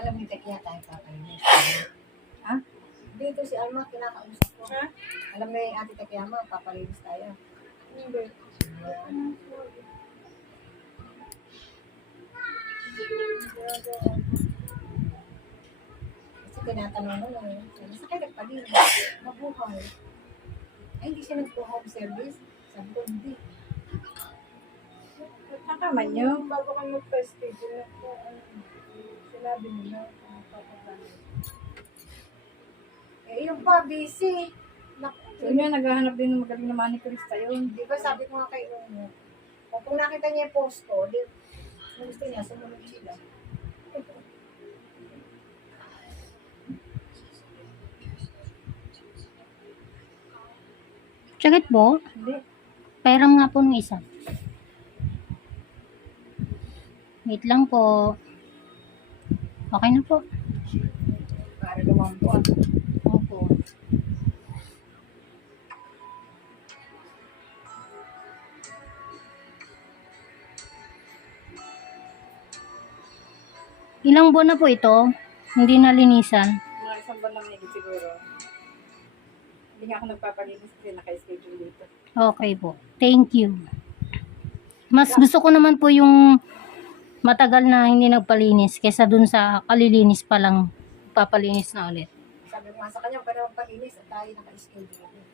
Alam mo, kaya tayo papalinis. Ha? Dito si Alma, kinakausap ko. Ha? Alam mo yung ate Takiyama, papalinis tayo. Hindi. Kasi tinatanong mo lang, sa kayo nagpalinis, mabuhay. Ay, hindi siya nagpo-home service. Sabi ko, hindi. Nakama nyo, bago kang mag-festival ako, sinabi nila, papapalit. Eh, yung pa, busy. Yun yun, naghahanap din ng magaling na manicurista yun. Di ba sabi ko nga kay Uno, kung nakita niya yung post ko, di, gusto niya, sumunod sila. Sakit po? Hindi. Pairam nga po ng isa. Wait lang po. Okay na po. Para lumampuan. Opo. Ilang buwan na po ito? Hindi nalinisan. Mga isang buwan lang higit siguro. Hindi nga ako nagpapalinis kasi naka-schedule dito. Okay po. Thank you. Mas gusto ko naman po yung matagal na hindi nagpalinis kaysa dun sa kalilinis pa lang papalinis na ulit. Sabi ko nga sa kanya, pwede magpalinis at tayo naka-schedule.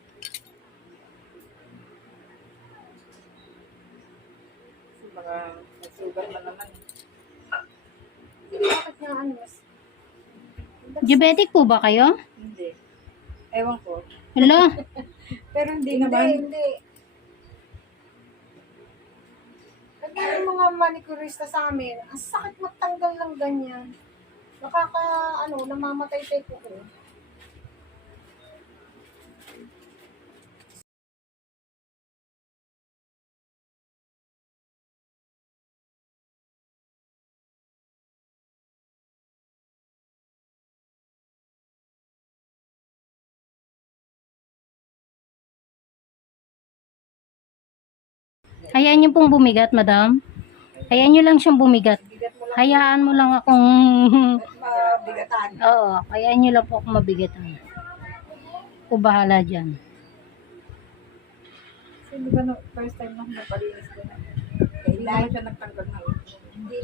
Kasi mga nagsugar na naman. Bakit nga ano, mas... Diabetic po ba kayo? Hindi. Ewan ko. Hala, Pero hindi Hindi, naman. hindi. Kasi yung mga manicurista sa amin, ang sakit magtanggal ng ganyan. Namamatay tayo ko. hayaan niyo pong bumigat, madam. Hayaan niyo lang siyang bumigat. Bigat mo lang. Hayaan mo lang akong... Mabigatan. Oo, hayaan niyo lang po akong mabigatan. Ako bahala dyan. Kasi di ba first time na ako nagpalinis ko na. Hindi naman siya nagtanggal na ulit. Hindi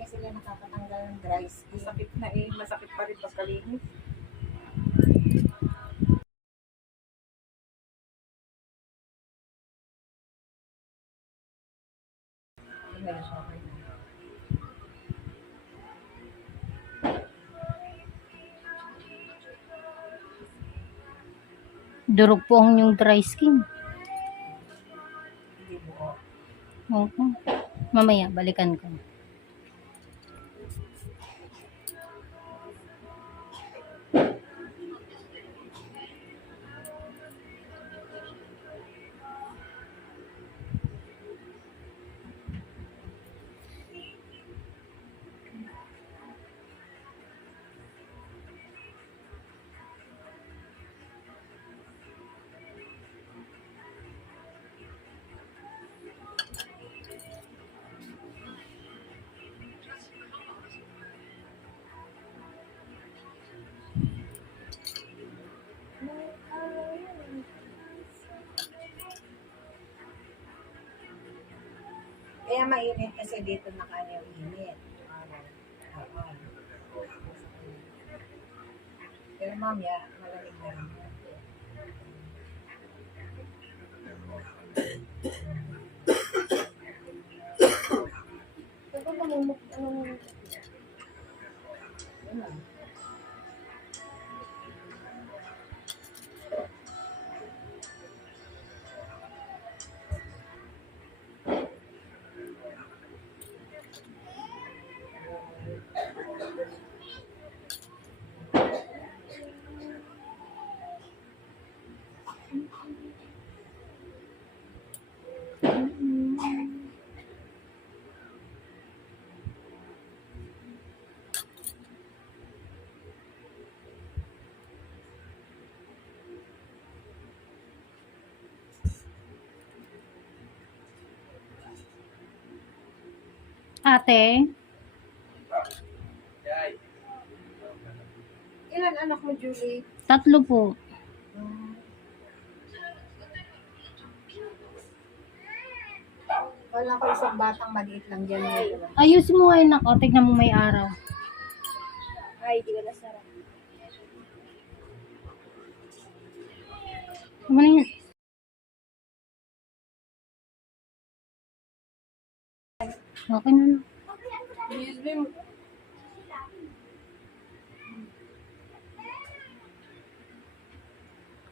nga sila nakakatanggal ng dry skin. Masakit na eh. Masakit pa rin pagkalinis. Durog po ang yung dry skin. Hindi buo. Oo. Mamaya, balikan ko. Kaya mainit kasi dito nakanya yung init. Oo. Pero mamaya, malamig na rin. Pero namumuk, Ate, Ilan anak mo, Julie? 3 po. Hmm. Wala ko isang batang maliit lang dyan. Ayusin mo ngayon ako. Tignan mo may araw. Ay, di ko nasara. Ano yun? Okay na. USB mo.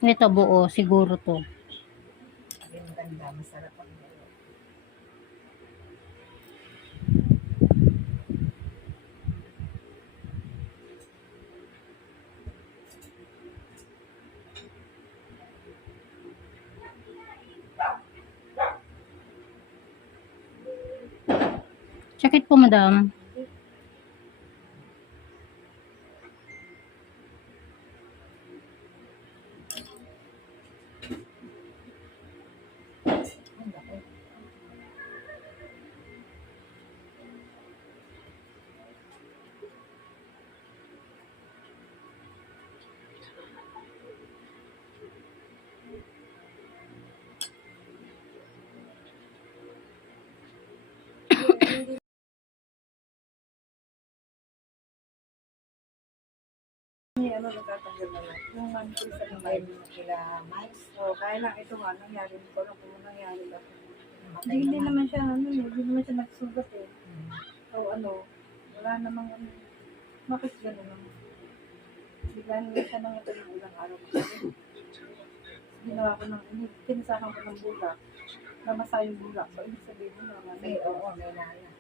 Ito buo. Siguro to. Ang ganda, masarap ang ganda. Check it po, madam. Ang laki. Hindi, ano, natatanggal na lang. Yung monthly sa May mga kila miles. So, kaya lang ito nga, nangyari ko lang kung nangyari ba. Matay Hindi naman siya, ano eh, hindi naman siya nagsugat eh. Hmm. So, ano, wala namang, ano, bakit gano'n naman? Bigla naman siya nang ito ng ilang araw. Ginawa ko ng, kinisahan ko ng bulak. Namasa yung bulak. So, ibig sabihin mo naman. May, oo, may nana.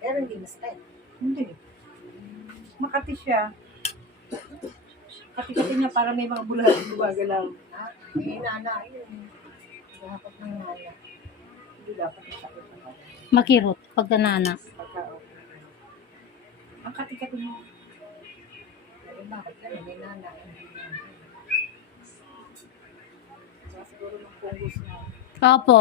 Pero hindi masakit. Hindi. Makati siya. Kati-kati niya para may mga bulag. Gumagalaw. Ah, may nana yun. Dapat ng nana. Hindi dapat masakit naman. Makirot. Pagkanana. Pagka, ang kati-kati mo. Eh, bakit gano'n? May nana. Hindi nana. Kaya siguro ng fungus na. Opo.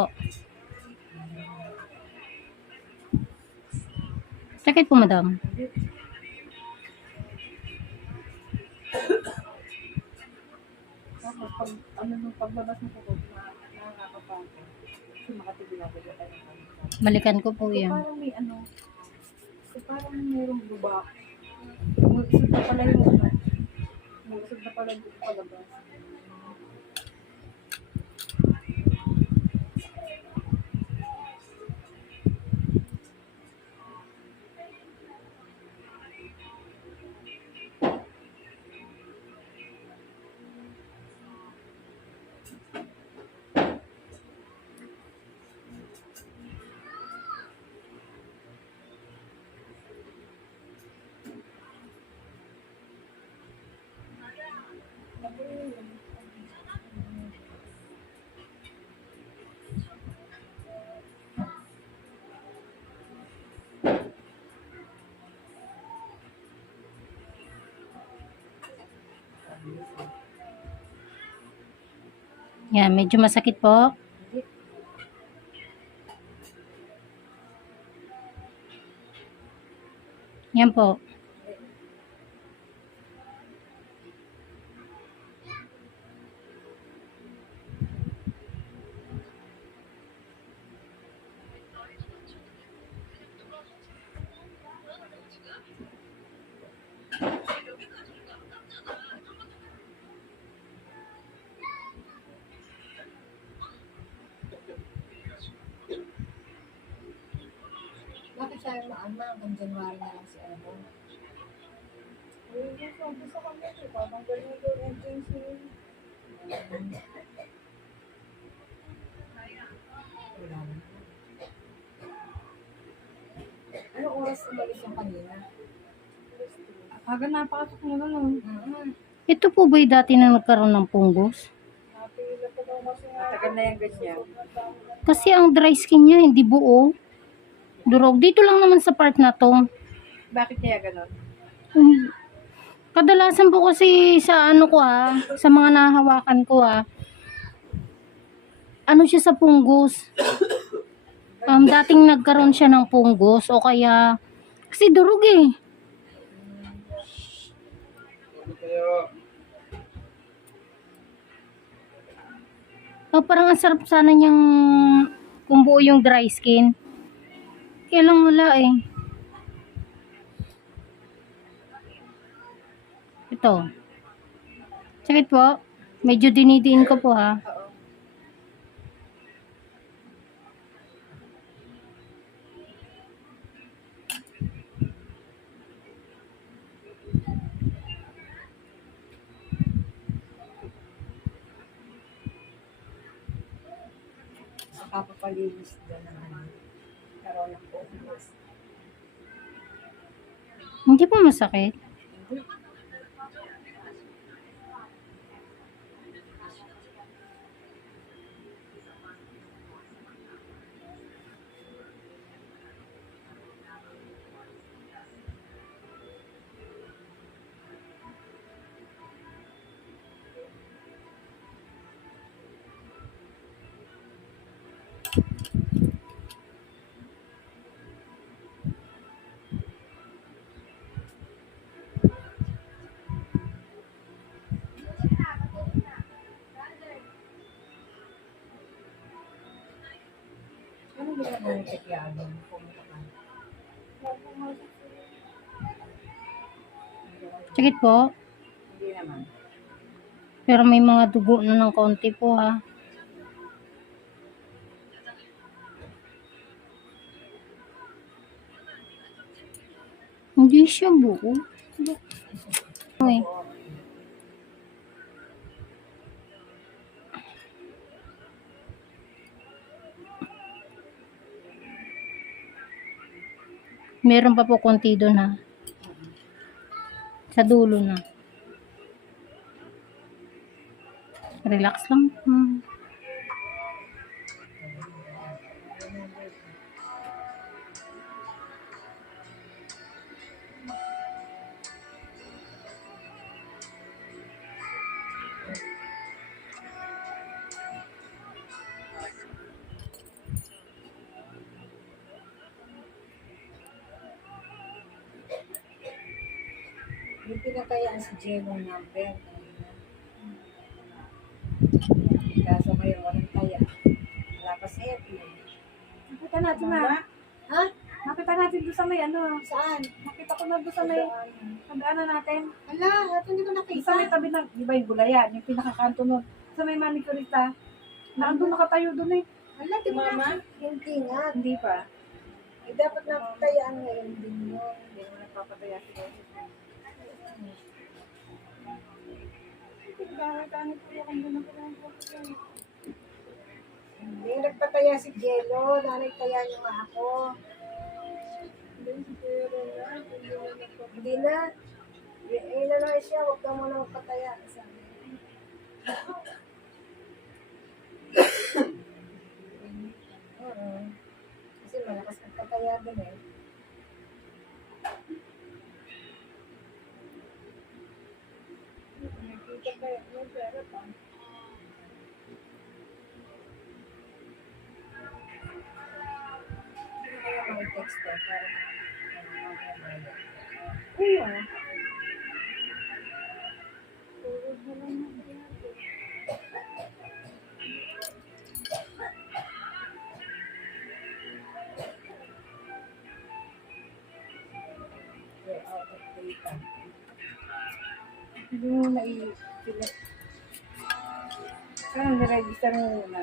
Check it po, madam. Tapos pag ano nung paglabas mo ko nakakapagod. Kasi makatigil ako dito tayo ng ano. Balikan ko po So, yan. parang may ano. So parang mayroong lubak. Umusog na pala yung ano. Umusog na pala yung palabas. Yan, medyo masakit po. Yan po. Bakit siya yung hanggang January na lang si Evo? Yung sabi sa kanya, parang ganyan yung agency. Wala na. Anong oras umalis yung kanina? Aga napakatok niya gano'n. Ito po ba'y dati na nagkaroon ng punggos? Napila pa daw kasi nga. Matagal na yung ganyan. Kasi ang dry skin niya hindi buo. Durog. Dito lang naman sa part na to. Bakit kaya gano'n? Kadalasan po kasi sa ano ko sa mga nahawakan ko ano siya sa punggos. Dating nagkaroon siya ng punggos o kaya kasi durog eh. Oh, parang ang sarap sana niyang kung buo yung dry skin. Kaya lang wala eh. Ito. Sakit po. Medyo dinidiin ko po ha. Oo. Saka papalinis doon ng ano. Karoon ng focus. Hindi po masakit. Hindi. Ano ginagawa yung tekyaan mo? Pumunta ka. Sakit po. Hindi naman. Pero may mga dugo na ng konti po ha. Hindi siya buo. Uy. Meron pa po konti doon ha. Sa dulo na. Relax lang. Yung pinatayaan si Jello number. Kaso ngayon walang taya. Wala pa sa airplane. Nakita natin na. Ha? Nakita natin doon sa may ano. Saan? Nakita ko na doon sa may pag-ano natin. Ala, ito hindi ko Doon nakita. sa may tabi ng, di ba yung gulayan, yung pinakakanto nun. Sa may manicurista. Nandun nakatayo doon eh. Ala, di ba na? Hindi nga. Hindi pa. Eh, dapat napatayaan ngayon din yun. Hindi mo nagpapataya si Rose. Hindi, nagpataya si Jello. Nanay taya niyo nga ako. Hindi na. Eh, na lang siya. Huwag ka muna magpataya. Sabi. Oo. Kasi malakas magpataya din eh. Nakita ba yun? May pera pa. Kaya mga text ko para Iya. we're out of data. Hindi mo na-i-fill. Saan na-register mo muna?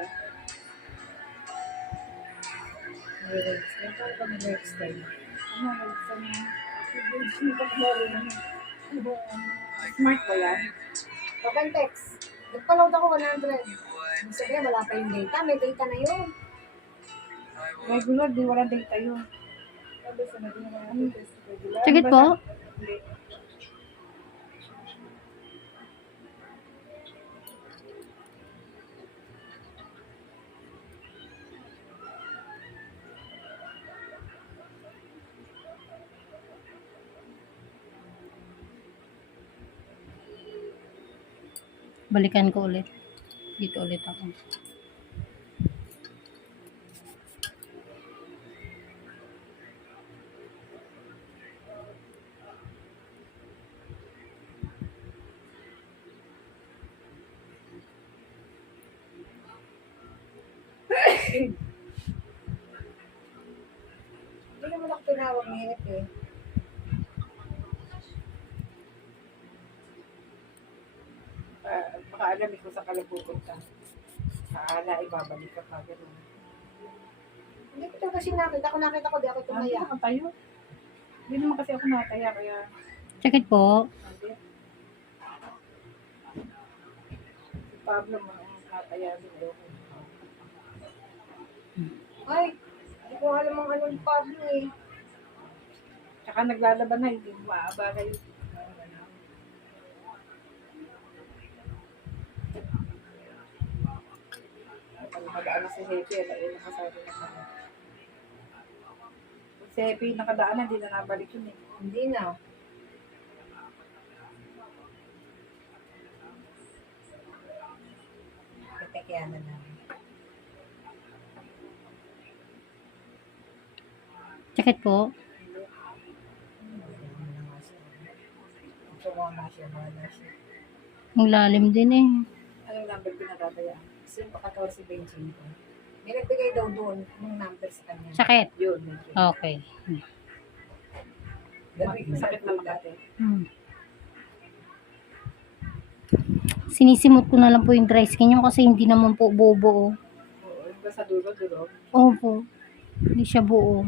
Nire-register. Paano ka nire-register? Ano, register mo? Smart ba yan? Open text. Nagpa-load ako 100. Ibig sabihin, wala pa yung data. May data na yun. Regular, di wala data yun. Sakit po. Hindi. Balikan ko ulit. Dito ulit ako. Hindi naman ako tinawag ni Hep eh. Baka alam ko sa kalapupunta. Kaala, ibabalik ka pa. Ganun. Hindi ko talaga siya nakita. Ako nakita ko, di ako Hindi tumaya. naman tayo. Hindi naman kasi ako nataya, kaya... Sakit po. Hindi. Si Pablo, nataya din ako. Ay, hindi ko alam ang anong Pablo eh. Tsaka naglalaban na, hindi maabala yun. Pag nakadaan na si Hepe, ay nakasabi na kami. Si Hepe nakadaan na, hindi na nabalik yun eh. Hindi na. Kaya na namin. Sakit po. Wala siya. Ang lalim din eh. Anong number pinatadayaan? Kasi pakatawa si Benjing ko. May nagbigay daw doon ng number sa kanya. Sakit. Yun, medyo. Okay. Sakit na makate. Sinisimot ko na lang po yung dry skin nyo kasi hindi naman po buo. Oo, iba sa dulo. Opo. Hindi siya buo.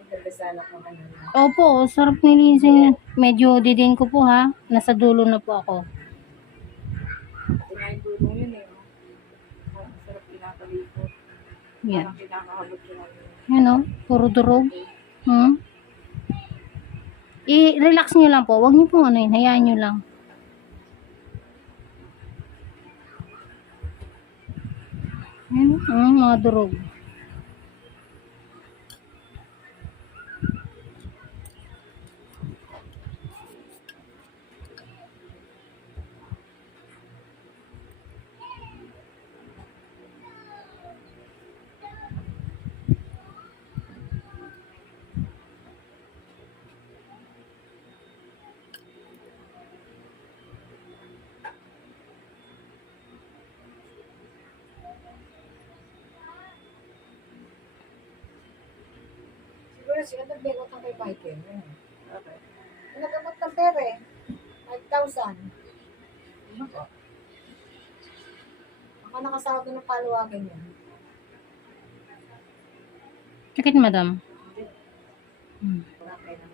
Maganda sana kung ano na. Opo, sarap nilinisin. Medyo didin ko po ha. Nasa dulo na po ako. Pati nga yung dulong yun eh. Ang sarap pinapalipo. Yan. Parang kinakahabot yun. Yan o. Puro durog. I-relax nyo lang po. Huwag nyo pong ano yun. Hayaan nyo lang. Yan. Mga durog. Siguro siya nagbegot ng kay Michael. Okay. Nagabot ng pera eh. 5,000. Ano po? Baka nakasahod na ng paluwagan niya. Sakit madam. Wala kayo na.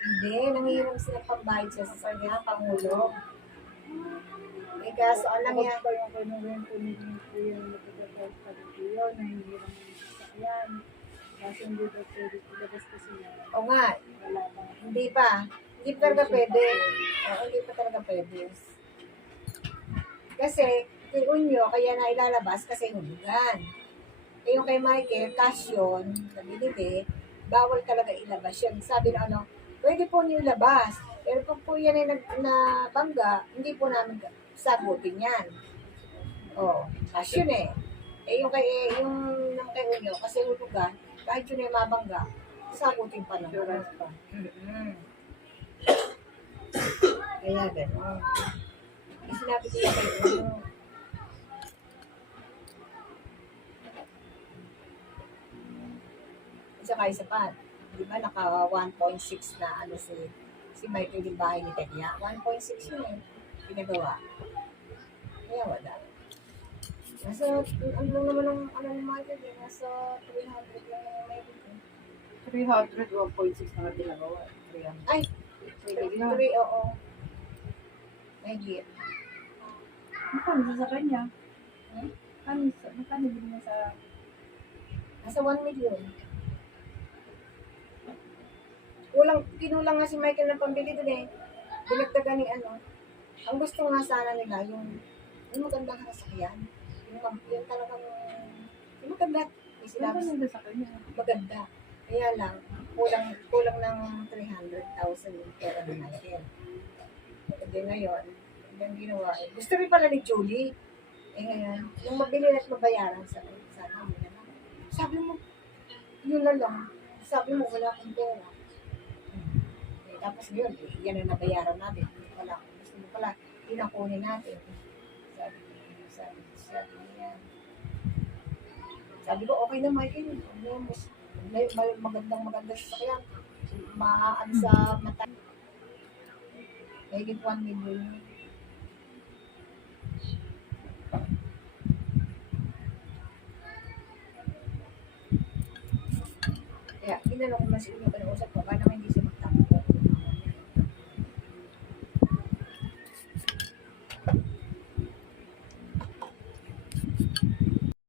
Hindi, nangihiram sila pambayad siya sa kanya, pangulo. Eh kaso alam niya, Pa yung kanyang po yung nagpapagay sa video, nangihiram ng sasakyan. Kasi hindi ba pwede ilabas kasi niya. o nga, Wala pang hindi pa. Hindi pa talaga pwede. Oo, hindi pa talaga pwede. Kasi, kay Unyo, kaya na ilalabas kasi hulugan. Eh yung kay Michael, cash yun, nabili, bawal talaga ilabas yun. Sabi na ano, pwede po niyo ilabas. Pero kung po yan ay nabangga, hindi po namin sagutin yan. Oh, cash yun eh. Eh yung kay Unyo, kasi hulugan, kahit yun ay mabangga, sagutin pa naman. insurance pa. Kaya gano'n. Eh, sinabi ko yung kay Unyo, saka isa pa, di ba naka 1.6 na ano si Michael yung bahay ni Tanya? 1.6 yun eh, pinagawa. Kaya wala. Nasa, ano lang naman ang ano ni Michael eh, nasa 300 lang naman may dito. 300, 1.6 na nga ginagawa. 300. Ay, Pwede 3, na. oo. May gift. Magkano sa kanya? Magkano din niya sa... Nasa 1 million. Kinulang nga si Michael ng pambili dun eh. Binagdagan ni ano. Ang gusto nga sana nila, yung magandang sasakyan. Yung talagang, yung maganda. May sinabi Magkano sa kanya? maganda. Kaya lang, kulang ng 300,000 yung pera ni Michael. Hindi ngayon, yung ginawa eh. Gusto rin pala ni Julie. Eh ngayon, yung mabili at mabayaran sa sana mo na lang. Sabi mo, Yun na lang. Sabi mo, wala akong pera. Tapos yun, yan ang nabayaran natin. Wala, gusto mo pala, pinakunin natin. Sabi niya. Sabi ko, okay na Michael. Magandang sasakyan. Maaan sa mata. Mahigit 1 million.